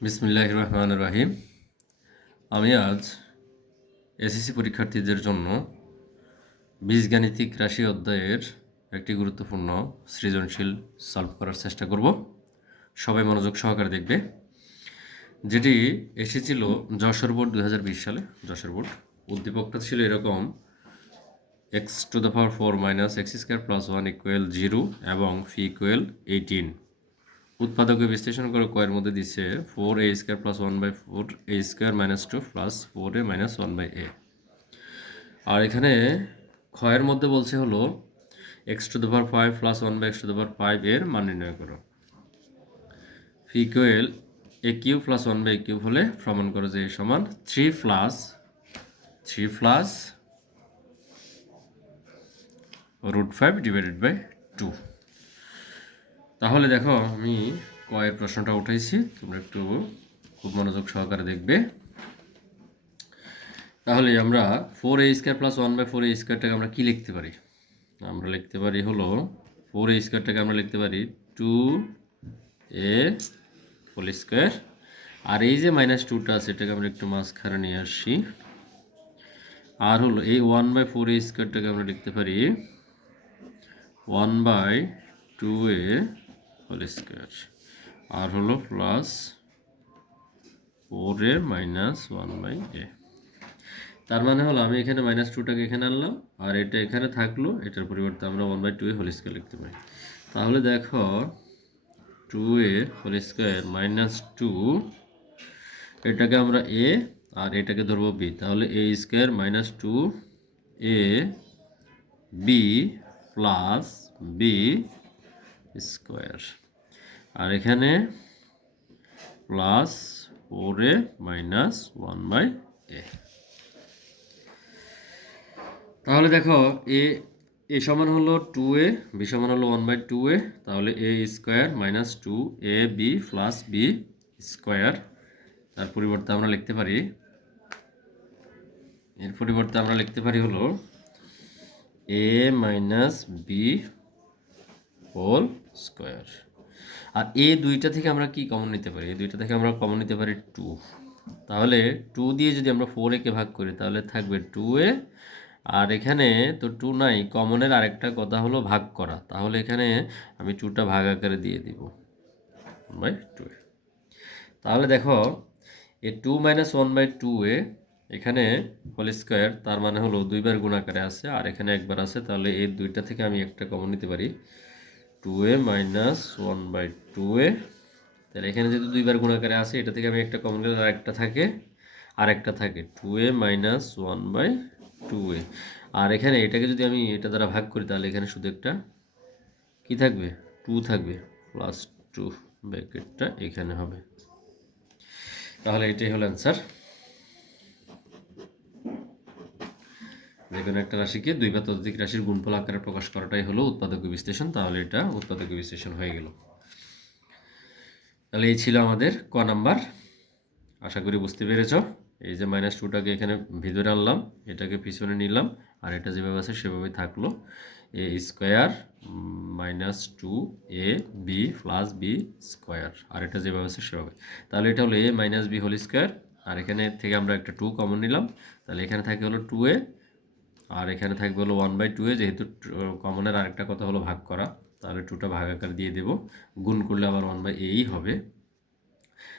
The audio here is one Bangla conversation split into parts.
বিসমিল্লাহ রহমান রাহিম আমি আজ এসএসসি পরীক্ষার্থীদের জন্য বীজগাণিতিক রাশি অধ্যায়ের একটি গুরুত্বপূর্ণ সৃজনশীল সলভ করার চেষ্টা করব। সবাই মনোযোগ সহকারে দেখবে। যেটি এসেছিল যশোর বোর্ড দু হাজার বিশ সালে, যশোর বোর্ড। উদ্দীপকটা ছিল এরকম x to the power four minus x square plus one equal zero এবং ফি ইকুয়েল এইটিন উৎপাদকে বিশ্লেষণ করে কয়ের মধ্যে দিচ্ছে four a square plus one by four a square minus two plus four a minus one by a. আর এখানে ক্ষয়ের মধ্যে বলছে হলো x to the power five plus one by x to the five এর মান নির্ণয় করো। Phi equal a q plus one by cube হলে প্রমাণ করো যে সমান three plus three plus root five divided by two তাহলে দেখো, আমি কয়ের প্রশ্নটা উঠাইছি। তোমরা একটু খুব মনোযোগ সহকারে দেখবে। তাহলে আমরা four a square plus one by four a স্কোয়ারটাকে আমরা কী লিখতে পারি? আমরা লিখতে পারি হলো, ফোর এ স্কোয়ারটাকে আমরা লিখতে পারি টু এ হোল স্কোয়ার। আর এই যে মাইনাস টুটা আছে, এটাকে আমরা একটু মাঝখানে নিয়ে আসছি আর হলো, এই ওয়ান বাই ফোর এ স্কোয়ারটাকে আমরা লিখতে পারি one by two a whole square আর হলো plus four a minus one by a তার মানে হলো আমি এখানে মাইনাস টুটাকে এখানে আনলাম, আর এটা এখানে থাকল, এটার পরিবর্তে আমরা one by two a whole square লিখতে পারি। তাহলে দেখো two a whole square minus two এটাকে আমরা এ আর এটাকে ধরবো বি তাহলে a square minus two a b plus b square. আর এখানে plus four a minus one by a. তাহলে দেখো, এ এ সমান হলো টু এ, বি সমান হলো ওয়ান বাই টু এ, তাহলে a square minus two a b plus b square. তার পরিবর্তে আমরা লিখতে পারি, এর পরিবর্তে আমরা লিখতে পারি হলো, a minus b whole square. আর এ দুইটা থেকে আমরা কি কমন নিতে পারি? এই দুইটা থেকে আমরা কমন নিতে পারি টু তাহলে টু দিয়ে যদি আমরা ফোর একে ভাগ করি, তাহলে থাকবে টু এ। আর এখানে তো টু নাই কমনের আরেকটা কথা হলো ভাগ করা। তাহলে এখানে আমি টুটা ভাগ আকারে দিয়ে দিব। By two a. তাহলে দেখো, a two minus one by two a এখানে হোল স্কোয়ার তার মানে হলো দুইবার গুণাকারে আছে। আর এখানে একবার আছে, তাহলে এই দুইটা থেকে আমি একটা কমন নিতে পারি। Two a minus one by two a তাহলে এখানে যেহেতু দুইবার গুণাকারে আছে, এটা থেকে আমি একটা কমন নিলে আর একটা থাকে, আর একটা থাকে। Two a minus one by two a আর এখানে এটাকে যদি আমি এটা দ্বারা ভাগ করি, তাহলে এখানে শুধু একটা কি থাকবে? টু থাকবে প্লাস টু ব্র্যাকেটটা এখানে হবে। তাহলে এটাই হলো অ্যান্সার যে কোনো একটা রাশিকে দুই বা ততোধিক রাশির গুণফল আকারে প্রকাশ করাটাই হলো উৎপাদক বিশ্লেষণ, তাহলে এটা উৎপাদক বিশ্লেষণ হয়ে গেল। তাহলে এই ছিল আমাদের ক নাম্বার। আশা করি বুঝতে পেরেছ। এই যে মাইনাস টুটাকে এখানে ভিতরে আনলাম, এটাকে পিছনে নিলাম, আর এটা যেভাবে আছে সেভাবেই থাকল। A square minus two a b plus b square আর এটা যেভাবে আছে সেভাবে। তাহলে এটা হলো a minus b whole square আর এখানে থেকে আমরা একটা টু কমন নিলাম। তাহলে এখানে থাকে হলো টু এ আর এখানে থাকবে হলো ওয়ান বাই টু এ, যেহেতু কমনের আরেকটা কথা হলো ভাগ করা, তাহলে টুটা ভাগ আকার দিয়ে দেবো। গুণ করলে আবার ওয়ান বাই এই হবে।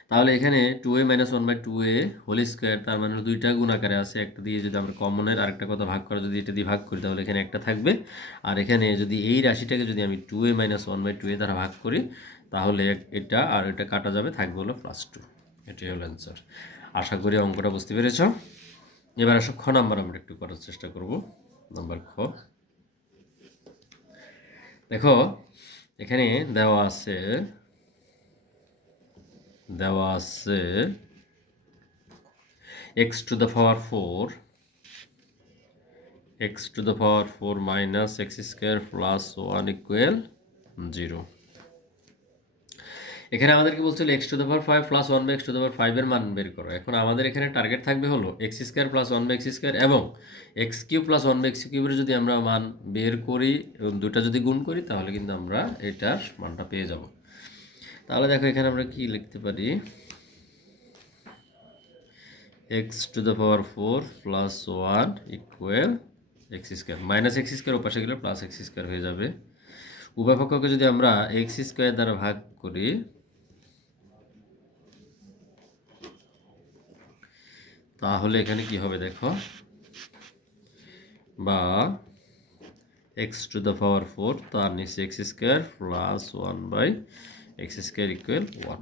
তাহলে এখানে two a minus one by two a whole square তার মানে দুইটা গুণ আকারে আছে। একটা দিয়ে যদি আমরা কমনের আরেকটা কথা ভাগ করা, যদি এটা দিয়ে ভাগ করি, তাহলে এখানে একটা থাকবে। আর এখানে যদি এই রাশিটাকে যদি আমি two a minus one by two a দ্বারা ভাগ করি, তাহলে এটা আর এটা কাটা যাবে, থাকবে হলো প্লাস টু এটাই হলো অ্যান্সার আশা করি অঙ্কটা বুঝতে পেরেছ। এবার আসো, খ নাম্বার আমরা একটু করার চেষ্টা করব। নাম্বার খ। দেখো, এখানে দেওয়া আছে দেওয়া আছে x to the power four x to the power four minus x square plus one equal zero এখানে আমাদেরকে বলছিল x to the five plus one by x to the power ফাইভের মান বের করো। এখন আমাদের এখানে টার্গেট থাকবে হলো x square plus one by x square এবং x cube plus one by x কিউবের যদি আমরা মান বের করি এবং দুটা যদি গুণ করি, তাহলে কিন্তু আমরা এটার মানটা পেয়ে যাব। তাহলে দেখো এখানে আমরা কি লিখতে পারি? X to the power four plus one equal x square minus x square ওপাশে গেলে প্লাস এক্স স্কোয়ার হয়ে যাবে। উভয় পক্ষকে যদি আমরা এক্স স্কোয়ার দ্বারা ভাগ করি তাহলে এখানে কি হবে দেখো? বা x to the power four তার নিচে x square plus one by x square equal one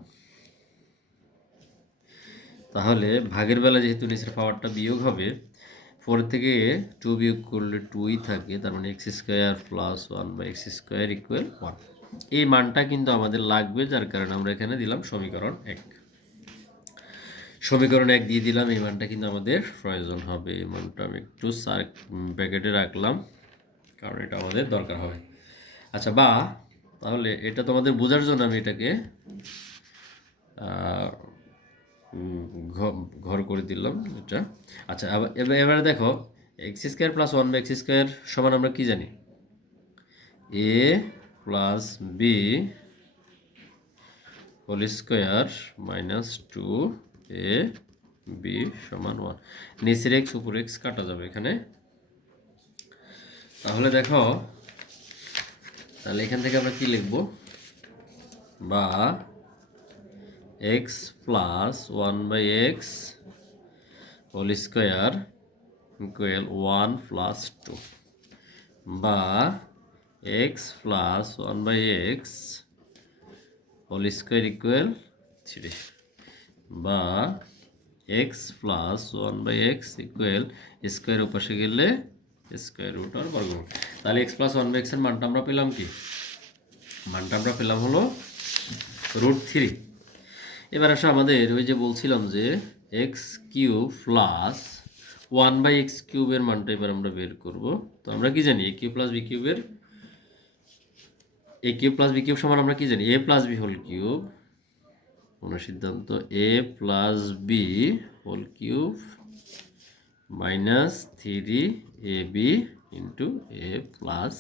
তাহলে ভাগের বেলা যেহেতু নিচের পাওয়ারটা বিয়োগ হবে ফোর থেকে টু বিয়োগ করলে টুই থাকে, তার মানে x square plus one by x square equal one এই মানটা কিন্তু আমাদের লাগবে, যার কারণে আমরা এখানে দিলাম সমীকরণ এক। সমীকরণ এক দিয়ে দিলাম, এই মানটা কিন্তু আমাদের প্রয়োজন হবে। এই মানটা আমি একটু সার ব্যাকেটে রাখলাম, কারণ এটা আমাদের দরকার হবে। আচ্ছা বা, তাহলে এটা তোমাদের বোঝার জন্য আমি এটাকে ঘর করে দিলাম এটা। আচ্ছা এবার এবারে দেখো x square plus one by x square সমান আমরা কী জানি? A plus b whole square minus two a, b সমান ওয়ান। নিচের এক্স উপর এক্স কাটা যাবে এখানে। তাহলে দেখো, তাহলে এখান থেকে আমরা কি লিখব? বা x plus one by x whole square equal one plus two বা x plus one by x whole square equal three বা x plus one by x equal square উপাসে গেলে স্কোয়ার রুট আর বর্গমূল। তাহলে এক্স প্লাস ওয়ান বাই এক্সের মানটা আমরা পেলাম কি? মানটা আমরা পেলাম হলো রুট থ্রি এবার আসো আমাদের ওই যে বলছিলাম যে x cube plus one by x কিউবের মানটা এবার আমরা বের করব। তো আমরা কি জানি? এ কিউব প্লাস বি কিউবের a cube plus b cube সমান আমরা কি জানি? A plus b whole cube কোনো সিদ্ধান্ত a plus b whole cube minus three a b into a plus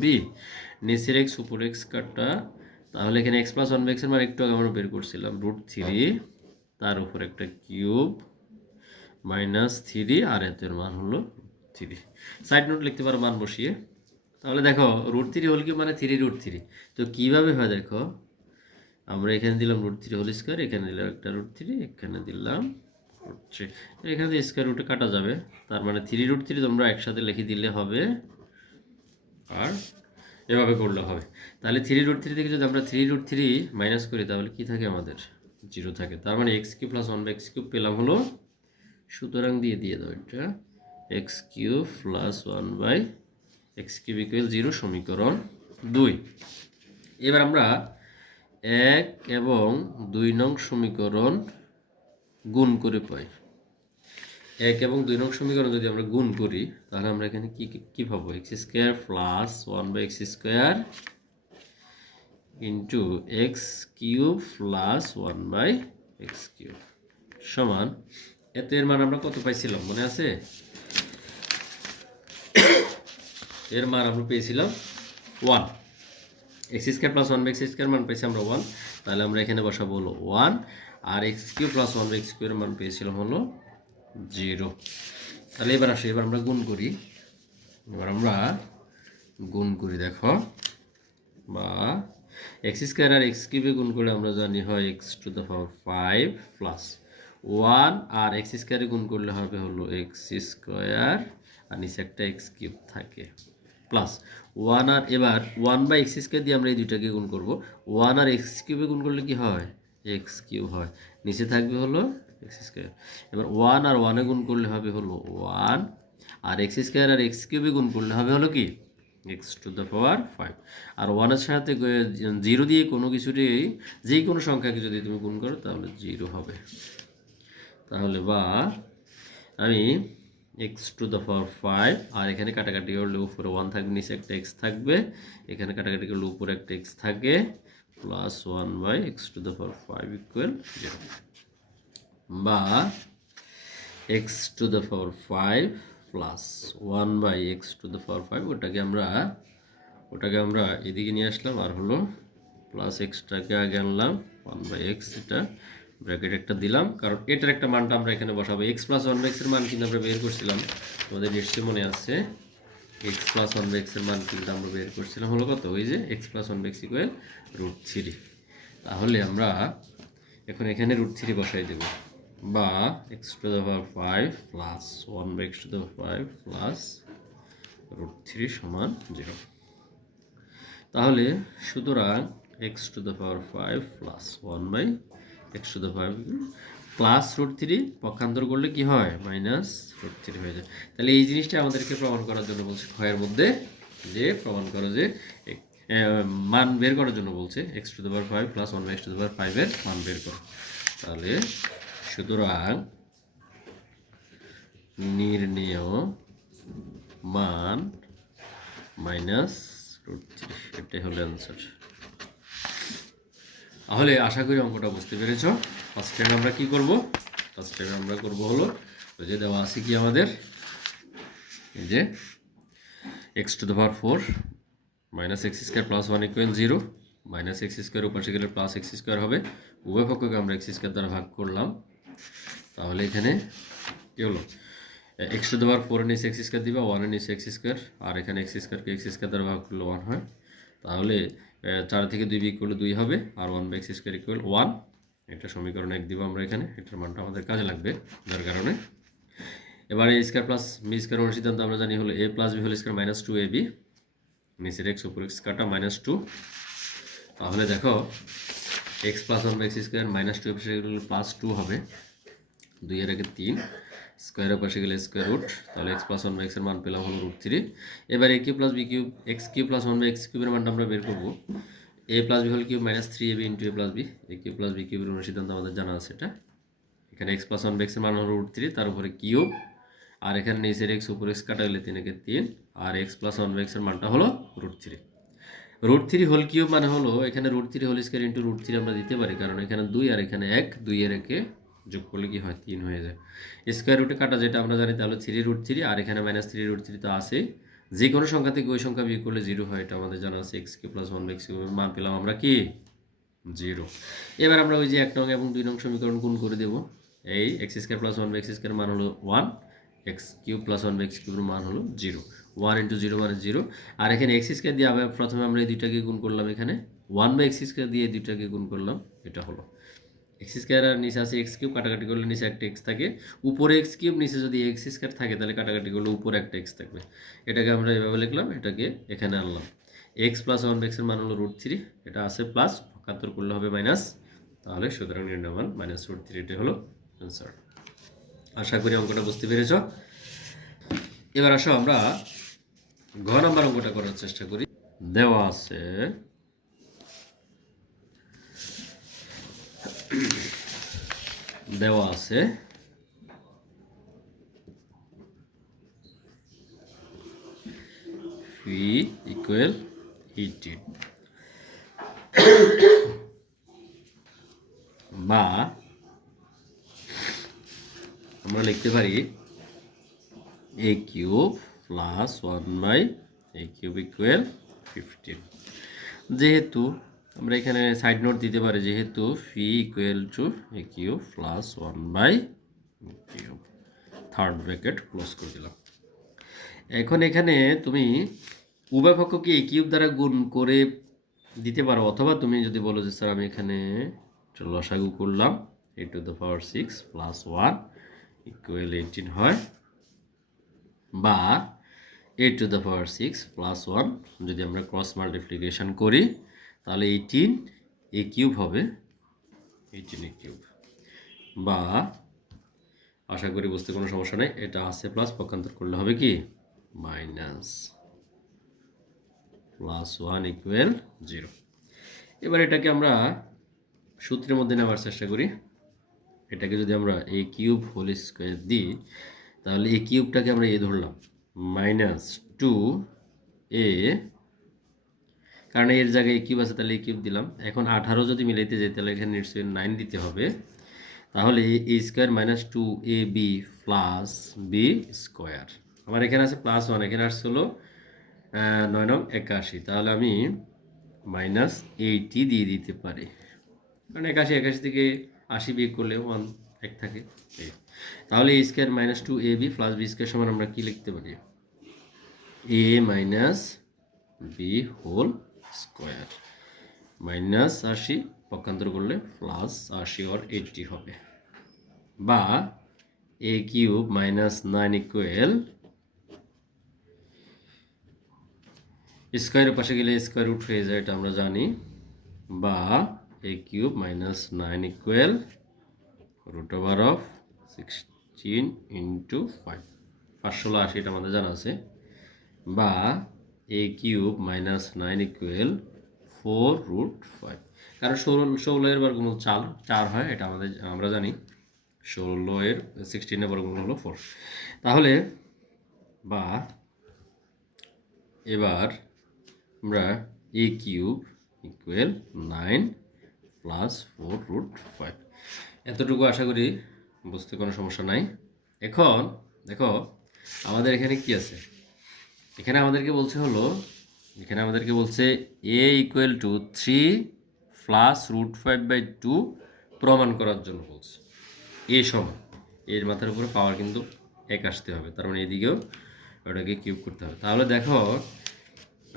b নিচের এক্স উপর এক্স কাটটা। তাহলে এখানে এক্স প্লাস ওয়ান এক্সের মান একটু আগে আমরা বের করছিলাম। রুট থ্রি তার উপর একটা কিউব মাইনাস থ্রি আর এতের মান হলো থ্রি সাইড নোট লিখতে পারো, মান বসিয়ে। তাহলে দেখো রুট থ্রি হোল কিউব মানে থ্রি রুট থ্রি তো কীভাবে হয় দেখো আমরা এখানে দিলাম রুট থ্রি হোল স্কোয়ার এখানে দিলাম একটা রুট থ্রি এখানে দিলাম রুট থ্রি এখানে স্কোয়ার রুটে কাটা যাবে। তার মানে থ্রি রুট থ্রি তোমরা একসাথে লিখে দিলে হবে আর এভাবে করলে হবে। তাহলে থ্রি রুট থ্রি থেকে যদি আমরা থ্রি রুট থ্রি মাইনাস করি, তাহলে কি থাকে আমাদের? জিরো থাকে। তার মানে x cube plus one by x cube পেলাম হলো, সুতরাং দিয়ে দিয়ে দাও এটা। X cube plus one by x cube equal zero সমীকরণ দুই। এবার আমরা এক এবং দুই নং সমীকরণ গুণ করে পাই। এক এবং দুই নং সমীকরণ যদি আমরা গুণ করি, তাহলে আমরা এখানে কি, কি- পাবো? X square plus one by x square into x cube plus one by x cube সমান। এত এর মান আমরা কত পাইছিলাম, মনে আছে? এর মান আমরা পেয়েছিলাম one x square plus one by x square মান পেয়েছি আমরা ওয়ান তাহলে আমরা এখানে বসাবো হলো one R x cube plus one by x কিউর মান পেয়েছিলাম হলো জিরো তাহলে এবার আসি, এবার আমরা গুণ করি। এবার আমরা গুণ করি, দেখো। বা এক্স স্কোয়ার আর এক্স কিউবে গুণ করে আমরা জানি হয় x to the power five plus one R x স্কোয়ারে গুণ করলে হবে হলো এক্স স্কোয়ার আর নিচে একটা এক্স কিউব থাকে। প্লাস ওয়ান আর এবার ওয়ান বাই এক্স স্কোয়ার দিয়ে আমরা এই দুইটাকে গুণ করব। ওয়ান আর এক্স কিউবে গুণ করলে কি হয়? এক্স কিউব হয়। নিচে থাকবে হলো এক্স স্কোয়ার। এবার ওয়ান আর ওয়ানে গুণ করলে হবে হলো ওয়ান। আর এক্স স্কোয়ার আর এক্স কিউবে গুণ করলে হবে হলো কি? X to the power five. আর ওয়ানের সাথে জিরো দিয়ে কোনো কিছুটি যে কোনো সংখ্যাকে যদি তুমি গুণ করো তাহলে জিরো হবে। তাহলে বা আমি x to the power five আর এখানে কাটাকাটি করলে উপরে ওয়ান থাকবে, নিচে একটা এক্স থাকবে। এখানে কাটাকাটি করলে উপরে একটা এক্স থাকে plus one by x to the power five equal zero বা x to the power five plus one by x to the power five ওটাকে আমরা ওটাকে আমরা এদিকে নিয়ে আসলাম, আর হলো প্লাস এক্সটাকে আগে আনলাম ওয়ান বাই এক্স এটা ব্র্যাকেট একটা দিলাম, কারণ এটার একটা মানটা আমরা এখানে বসাবো। এক্স প্লাস ওয়ান এক্সের মান কিন্তু আমরা বের করছিলাম। তোমাদের নিশ্চয়ই মনে আছে এক্স প্লাস ওয়ান এক্সের মান কিন্তু আমরা বের করছিলাম। হলো কত? ওই যে x plus one x equal root three তাহলে আমরা এখন এখানে রুট থ্রি বসাই দেব। বা x to the power five plus one by to the five plus root three সমান জিরো তাহলে সুতরাং x to the power five plus one by the five plus root three পক্ষান্তর করলে কি হয়? মাইনাস রুট থ্রি হয়ে যায়। তাহলে এই জিনিসটা আমাদেরকে প্রমাণ করার জন্য বলছে, ক্ষয়ের মধ্যে যে প্রমাণ করো যে মান বের করার জন্য বলছে x to the power five plus one by x to the power ফাইভের মান বের করো। তাহলে সুতরাং নির্ণেয় মান মাইনাস রুট থ্রি এটাই হলো অ্যান্সার তাহলে আশা করি অঙ্কটা বুঝতে পেরেছ। ফার্স্ট টাইম আমরা কি করব? ফার্স্ট টাইম আমরা করব হলো যে দেওয়া আছে কি আমাদের? এই যে x to the power four minus x square plus one equal zero minus x square উপাশে গেলে প্লাস এক্স স্কোয়ার হবে। উভয় পক্ষকে আমরা এক্স স্কোয়ার দ্বারা ভাগ করলাম। তাহলে এখানে কী হলো? এক্স টু দেওয়ার ফোর নিচে এক্স স্কোয়ার দিবা ওয়ানের নিচে এক্স স্কোয়ার আর এখানে এক্স স্কোয়ারকে এক্স স্কোয়ার দ্বারা ভাগ করলে ওয়ান হয়। তাহলে চার থেকে দুই বিক করলে দুই হবে, আর one by x square equal one এটা সমীকরণ এক দিব আমরা এখানে, এটার মানটা আমাদের কাজে লাগবে, যার কারণে। এবারে a square plus b square অনুসিদ্ধান্ত আমরা জানি হলো a plus b whole square minus two a b নিচের এক্স উপর এক্স কাটা মাইনাস টু তাহলে দেখো x plus one by x square minus two plus two হবে। দুই এর আগে তিন। স্কোয়ারের পাশে গেলে স্কোয়ার রুট, তাহলে এক্স প্লাস ওয়ান বাই এক্সের মান পেলাম হলো রুট থ্রি এবার a cube plus b cube x cube plus one by x কিউবের মানটা আমরা বের করব। A plus b whole cube minus three a b into a plus b a cube plus b কিউবের অনুসিদ্ধান্ত আমাদের জানা আছে এটা। এখানে এক্স প্লাস ওয়ান বাই এক্সের মান হলো রুট থ্রি তার উপরে কিউব আর এখানে নিচের এক্স উপর এক্স কাটা গেলে তিন একে তিন, আর এক্স প্লাস ওয়ান বাই এক্সের মানটা হলো root three root three whole cube মানে হলো, এখানে root three whole square into root three আমরা দিতে পারি, কারণ এখানে দুই আর এখানে এক, দুই এর একে যোগ করলে কি হয়? তিন হয়ে যায়। স্কোয়ার রুটে কাটা যেটা আমরা জানি তাহলে থ্রি রুট থ্রি আর এখানে মাইনাস থ্রি রুট থ্রি তো আছে যে কোনো সংখ্যা থেকে ওই সংখ্যা বিয়োগ করলে জিরো হয়, এটা আমাদের জানা আছে x cube plus one x কিউবের মান পেলাম আমরা কি? জিরো এবার আমরা ওই যে এক নং এবং দুই নং সমীকরণ গুণ করে দেবো। এই x square plus one x square মান হলো one x cube plus one x কিউবের মান হলো জিরো ওয়ান ইন্টু জিরো মানে জিরো আর এখানে এক্স স্কোয়ার দিয়ে আবার প্রথমে আমরা এই দুইটাকে গুণ করলাম এখানে। ওয়ান বাই এক্স স্কোয়ার দিয়ে দুইটাকে গুণ করলাম, এটা হলো। এক্স স্কোয়ার আর নিচে আছে এক্স কিউব কাটাকাটি করলে নিচে একটা এক্স থাকে। উপরে এক্স কিউব নিচে যদি এক্স স্কোয়ার থাকে, তাহলে কাটাকাটি করলে উপরে একটা এক্স থাকবে। এটাকে আমরা এভাবে লিখলাম, এটাকে এখানে আনলাম। এক্স প্লাস ওয়ান এক্সের মান হলো রুট থ্রি এটা আছে প্লাস একাত্তর করলে হবে মাইনাস তাহলে সুতরাং নির্ণয় মান মাইনাস রুট থ্রি এটা হলো অ্যান্সার আশা করি অঙ্কটা বুঝতে পেরেছ। এবার আসো আমরা ঘ নাম্বার অঙ্কটা করার চেষ্টা করি। দেওয়া আছে দেওয়া আছে। ইকুয়াল এইটিন বা আমরা লিখতে পারি a cube plus one by a cube equal fifteen যেহেতু আমরা এখানে সাইড নোট দিতে পারি, যেহেতু ফি equal to a cube plus one by cube third bracket close করে দিলাম। এখন এখানে তুমি উভয় পক্ষকে এ কিউব দ্বারা গুণ করে দিতে পারো, অথবা তুমি যদি বলো যে, স্যার, আমি এখানে লসাগু করলাম a to the power six plus one equal eighteen হয়, বা a to the power six plus one যদি আমরা ক্রস মাল্টিপ্লিকেশন করি তাহলে এইটিন এ কিউব হবে এইটিন এ কিউব বা আশা করি বুঝতে কোনো সমস্যা নেই, এটা আছে প্লাস পক্ষান্তর করলে হবে কি? Minus plus one equal zero এবার এটাকে আমরা সূত্রের মধ্যে নেওয়ার চেষ্টা করি। এটাকে যদি আমরা এ কিউব হোল স্কোয়ার দিই, তাহলে এ কিউবটাকে আমরা এ ধরলাম। মাইনাস টু এ কারণ এর জায়গায় কিউব আছে তাহলে এ কিউব দিলাম। এখন আঠারো যদি মিলাইতে যাই, তাহলে এখানে নিশ্চয়ই নাইন দিতে হবে। তাহলে a square minus two a b plus b square আমার এখানে আছে প্লাস ওয়ান এখানে আসছে হলো নয় নং একাশি। তাহলে আমি মাইনাস এইটি দিয়ে দিতে পারি। কারণ একাশি একাশি থেকে আশি বিয়োগ করলে ওয়ান এক থাকে। তাহলে a square minus two a b plus b square সমান আমরা কী লিখতে পারি? A minus b whole square minus আশি, পক্ষান্তর করলে প্লাস আশি ওর এইটটি হবে। বা a cube minus nine equal স্কোয়ারের পাশে গেলে স্কোয়ার রুট হয়ে যায়, এটা আমরা জানি। বা a cube minus nine equal root over of sixteen into five পাঁচশো আশি, এটা আমাদের জানা আছে। বা a cube minus nine equal four root five কারণ ষোলো ষোলো এর বর্গমূল চার চার হয়, এটা আমাদের, আমরা জানি। ষোলো এর সিক্সটিনের বর্গমূল হলো ফোর তাহলে বা এবার আমরা a cube equal nine plus four root five এতটুকু আশা করি বুঝতে কোনো সমস্যা নাই। এখন, দেখো, আমাদের এখানে কি আছে? এখানে আমাদেরকে বলছে হলো, এখানে আমাদেরকে বলছে a equal to three plus root five by two প্রমাণ করার জন্য বলছে। এ সমান। এর মাথার উপরে পাওয়ার কিন্তু এক আসতে হবে। তার মানে এদিকেও ওটাকে কিউব করতে হবে। তাহলে দেখো,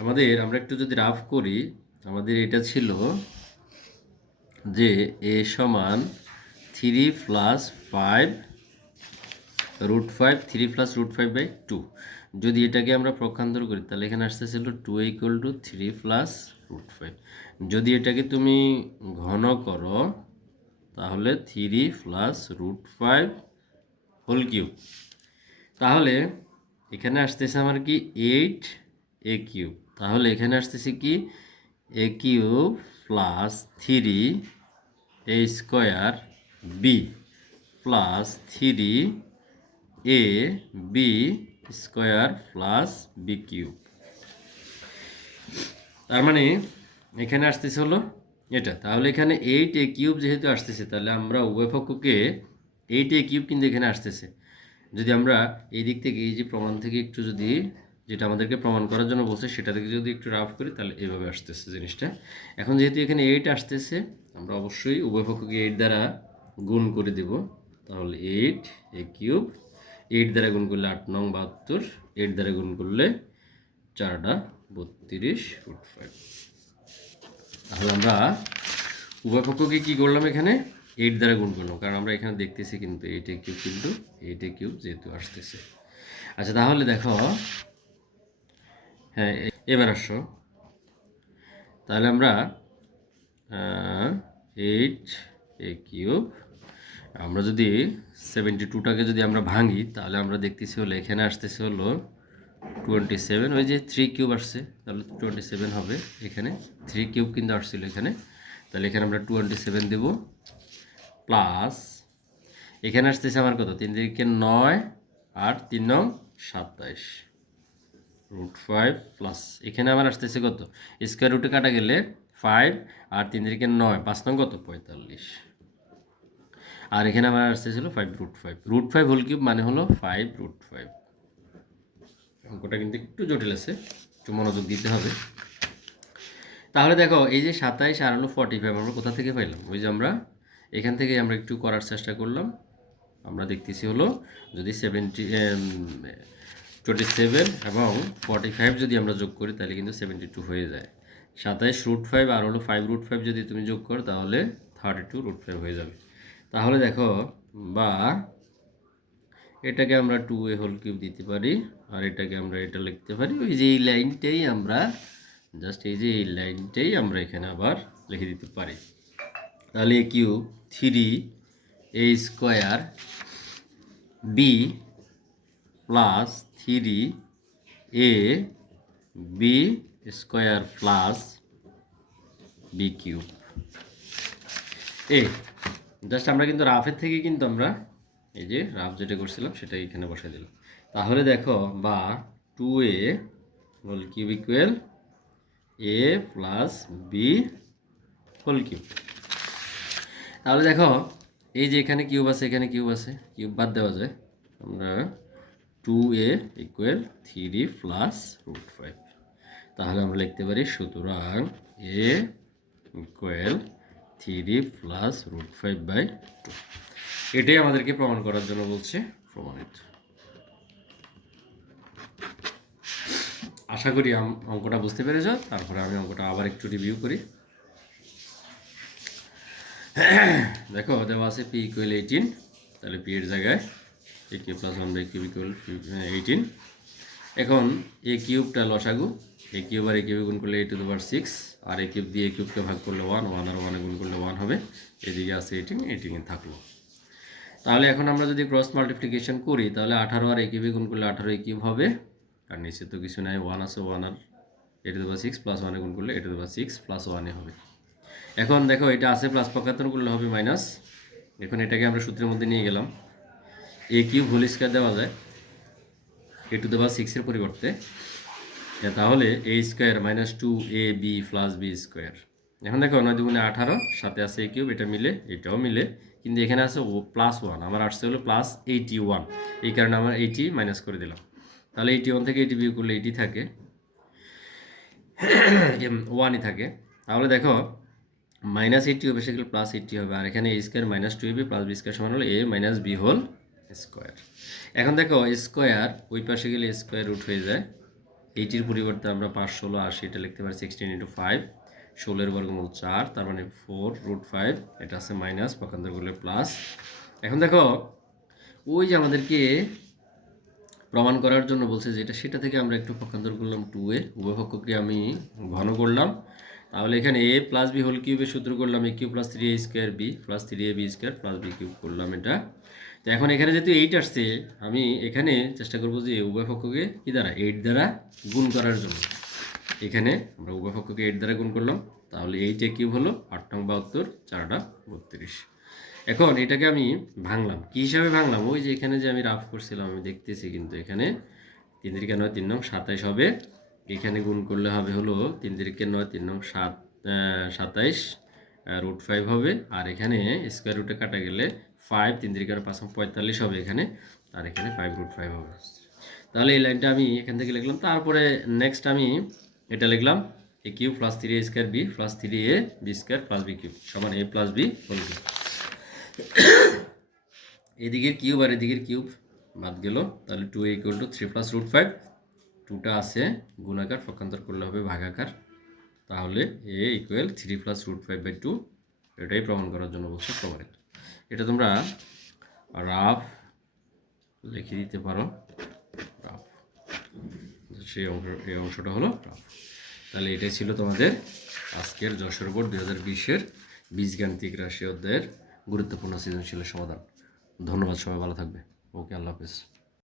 আমাদের আমরা একটু যদি রাফ করি, আমাদের এটা ছিল যে এ সমান three plus five root five three plus root five by two যদি এটাকে আমরা প্রক্ষান্তর করি, তাহলে এখানে আসতেছিল two equal to three plus root five যদি এটাকে তুমি ঘন করো, তাহলে three plus root five whole cube তাহলে এখানে আসতেছে আমার কি এইট এ কিউব তাহলে এখানে আসতেছে কি a cube plus three a square b plus three a b square plus b cube তার মানে এখানে আসতেছে হলো এটা। তাহলে এখানে এইট এ কিউব যেহেতু আসতেছে, তাহলে আমরা উভয় পক্ষকে এইট এ কিউব কিন্তু এখানে আসতেছে। যদি আমরা এই দিক থেকে, এই যে প্রমাণ থেকে একটু যদি, যেটা আমাদেরকে প্রমাণ করার জন্য বলছে সেটা থেকে যদি একটু রাফ করি, তাহলে এভাবে আসতেছে জিনিসটা। এখন যেহেতু এখানে এইট আসতেছে, আমরা অবশ্যই উভয় পক্ষকে এইট দ্বারা গুণ করে দেব। তাহলে এইট এ কিউব এইট দ্বারা গুণ করলে আট, নং বাহাত্তর, এইট দ্বারা গুণ করলে চারটা, বত্রিশ রুট ফাইভ তাহলে আমরা উভয় পক্ষকে কী করলাম এখানে? এইট দ্বারা গুণ করলাম, কারণ আমরা এখানে দেখতেছি কিন্তু এইট এ কিউব কিন্তু এইট এ কিউব যেহেতু আসতেছে। আচ্ছা তাহলে দেখো হ্যাঁ এবার আসো। তাহলে আমরা এইট এ কিউব আমরা যদি সেভেন্টি টুটাকে যদি আমরা ভাঙি, তাহলে আমরা দেখতেছি হলো, এখানে আসতেছে হলো টোয়েন্টি সেভেন ওই যে থ্রি কিউব আসছে, তাহলে টোয়েন্টি সেভেন হবে এখানে। থ্রি কিউব কিন্তু আসছিল এখানে। তাহলে এখানে আমরা টোয়েন্টি সেভেন দেবো প্লাস এখানে আসতেছে আমার কত? তিন দিকে নয় আর তিন নং সাতাইশ। রুট ফাইভ প্লাস এখানে আমার আসতেছে কত? স্কোয়ার রুটে কাটা গেলে ফাইভ আর তিন দিকে নয়, পাঁচ নং কত? পঁয়তাল্লিশ। আর এখানে আমার আসতেছিল five root five root five root five whole হলো ফাইভ রুট ফাইভ অঙ্কটা কিন্তু একটু জটিল আছে, একটু মনোযোগ দিতে হবে। তাহলে দেখো, এই যে সাতাইশ আর হলো ফর্টি ফাইভ আমরা কোথা থেকে পাইলাম? ওই যে আমরা এখান থেকে আমরা একটু করার চেষ্টা করলাম। আমরা দেখতেছি হলো যদি সেভেন্টি টোয়েন্টি সেভেন এবং ফর্টি ফাইভ যদি আমরা যোগ করি, তাহলে কিন্তু সেভেন্টি টু হয়ে যায়। সাতাইশ রুট ফাইভ আর হলো ফাইভ রুট ফাইভ যদি তুমি যোগ করো, তাহলে থার্টি টু রুট ফাইভ হয়ে যাবে। তাহলে দেখো, বা এটাকে আমরা টু এ হোল কিউব দিতে পারি, আর এটাকে আমরা এটা লিখতে পারি। ওই যে এই লাইনটাই আমরা জাস্ট এই যে এই লাইনটাই আমরা এখানে আবার লিখে দিতে পারি। তাহলে a cube three a square b plus three a b square plus b cube এই জাস্ট আমরা কিন্তু রাফের থেকে কিন্তু আমরা এই যে রাফ যেটা করছিলাম সেটা এখানে বসাই দিলাম। তাহলে দেখো বা two a whole cube equal a plus b whole cube তাহলে দেখো এই যে এখানে কিউব আছে, এখানে কিউব আছে কিউব বাদ দেওয়া যায়। আমরা two a equal three plus root five তাহলে আমরা লিখতে পারি সুতরাং a equal three plus root five by two. এটাই আমাদেরকে প্রমাণ করার জন্য বলছে প্রমাণিত। আশা করি অঙ্কটা বুঝতে পেরেছ। তারপরে আমি অঙ্কটা আবার একটু রিভিউ করি। দেখো, দেওয়া আছে পি ইকুয়াল এইটিন তাহলে পি এর জায়গায় a cube plus one by cube equal eighteen এখন এ কিউবটা লসাগু। এ কিউব আর এ কিউবে গুণ করলে এ টু দেওয়ার সিক্স আর এ কিউব দিয়ে এ কিউবকে ভাগ করলে ওয়ান ওয়ান আর ওয়ানে গুণ করলে ওয়ান হবে। এদিকে আছে এইটিন এইটিনে থাকল। তাহলে এখন আমরা যদি ক্রস মাল্টিপ্লিকেশন করি, তাহলে আঠারো আর এ কিউবে গুণ করলে আঠারো এ কিউব হবে। আর নিচে তো কিছু নাই ওয়ান আছে ওয়ান আর এ টু দেওয়ার সিক্স প্লাস ওয়ানে গুণ করলে এ টু দেওয়ার সিক্স প্লাস ওয়ানে হবে। এখন দেখো এটা আছে প্লাস পঁচাত্তর করলে হবে মাইনাস এখন এটাকে আমরা সূত্রের মধ্যে নিয়ে গেলাম। এ কিউব হোল স্কোয়ার দেওয়া যায়। এ টু দেওয়া সিক্সের পরিবর্তে। তাহলে a square minus two a b plus b square এখন দেখো, নয় দুগুণে আঠারো, সাথে আছে এ কিউব এটা মিলে, এটাও মিলে, কিন্তু এখানে আছে ও প্লাস ওয়ান আমার আসছে হলো প্লাস এইটি ওয়ান এই কারণে আমার এইটি মাইনাস করে দিলাম। তাহলে এইটি ওয়ান থেকে এইটি বিয়োগ করলে এইটি থাকে। ওয়ানই থাকে। তাহলে দেখো মাইনাস এইটি হবে সেগুলো প্লাস এইটটি হবে। আর এখানে a square minus two b plus b square সমান হলো a minus b whole square এখন দেখো স্কোয়ার ওই পাশে গেলে স্কোয়ার রুট হয়ে যায়। এইটির পরিবর্তে আমরা পাঁচ ষোলো আশি, এটা লিখতে পারি সিক্সটিন ইন্টু ফাইভ ষোলোর বর্গমূল চার, তার মানে ফোর রুট ফাইভ এটা আছে মাইনাস পক্ষান্তর করলে প্লাস এখন দেখো, ওই যে আমাদেরকে প্রমাণ করার জন্য বলছে যে এটা, সেটা থেকে আমরা একটু পক্ষান্তর করলাম টু এ উভয় পক্ষকে আমি ঘন করলাম। তাহলে এখানে এ প্লাস বি হোল কিউবে সূত্র করলাম a cube plus three a square b plus three a b square plus b cube করলাম এটা। তো এখন এখানে যেহেতু এইট আসছে, আমি এখানে চেষ্টা করব যে উভয় পক্ষকে কী দ্বারা এইট দ্বারা গুণ করার জন্য। এখানে আমরা উভয় পক্ষকে এইট দ্বারা গুণ করলাম, তাহলে এইট কিউব হলো আট নং বাহাত্তর চারটা বত্রিশ। এখন এটাকে আমি ভাঙলাম। কী হিসাবে ভাঙলাম? ওই যে এখানে যে আমি রাফ করছিলাম, আমি দেখতেছি কিন্তু এখানে তিন তিরিকে নয়, তিন নং সাতাইশ হবে। এখানে গুণ করলে হবে হলো তিন তিরিকে নয়, তিন নং সাত সাতাইশ, রুট ফাইভ হবে। আর এখানে স্কোয়ার রুটে কাটা গেলে ফাইভ তিন তিরিকে পাঁচ পঁয়তাল্লিশ হবে এখানে। আর এখানে ফাইভ রুট ফাইভ হবে। তাহলে এই লাইনটা আমি এখান থেকে লিখলাম। তারপরে নেক্সট আমি এটা লিখলাম a cube plus three a square b plus three a b square plus b cube সমান a plus b whole cube এদিকের কিউব আর এদিকের কিউব বাদ গেল। তাহলে two equal to three plus root five টুটা আছে, গুণাকার পক্ষান্তর করলে হবে ভাগাকার। তাহলে a equal three plus root five by two এটাই প্রমাণ করার জন্য বলছে প্রমাণিত এটা তোমরা রাফ লিখে দিতে পারো। রাফ। সেই অংশ, এই অংশটা হলো রাফ। তাহলে এটাই ছিল তোমাদের আজকের যশোর বোর্ড দুই হাজার বিশের বীজগাণিতিক রাশি অধ্যায়ের গুরুত্বপূর্ণ সৃজনশীলের সমাধান। ধন্যবাদ, সবাই ভালো থাকবে। ওকে, আল্লাহ হাফেজ।